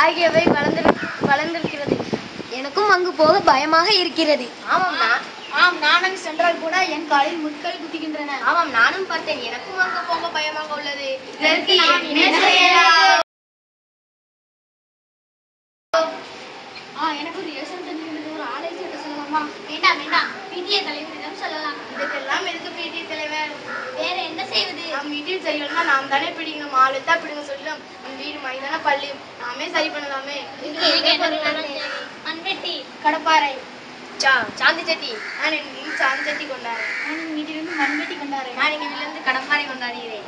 ஆகியவை வளர்ந்திருக்கிறது. எனக்கும் அங்கு போக பயமாக இருக்கிறது. நான் அங்கு சென்றால் கூட என் காலில் முட்கள் குத்துகின்றன. ஆமாம், நானும் பார்த்தேன். எனக்கும் அங்கு போக பயமாக உள்ளது. இதற்கு என்ன செய்யலாம்? எனக்கு ஒரு யோசனை தெரிகிறது. ஒரு ஆலோசனை சொல்லலாமா? வேண்டாம், பிடிஏ தலைவரிடம் சொல்லலாம். இதுக்கெல்லாம் எதுக்கு பிடிஏ தலைவர்? வேற என்ன செய்வது? நம் வீட்டில் செய்யணும்னா நாம் தானே பிடிக்கணும். ஆளுத்தா பிடிங்க சொல்லிடும். நம் வீடு மைதான பள்ளி நாமே சரி பண்ணலாமே. மண்வெட்டி, கடப்பாறை, சாந்தி சட்டி. நான் என் சாந்தி சட்டி கொண்டாடுறேன். நான் வீட்டிலிருந்து மண்வெட்டி கொண்டாடுறேன். நான் எங்க வீட்டிலிருந்து கடப்பாறை கொண்டாடுகிறேன்.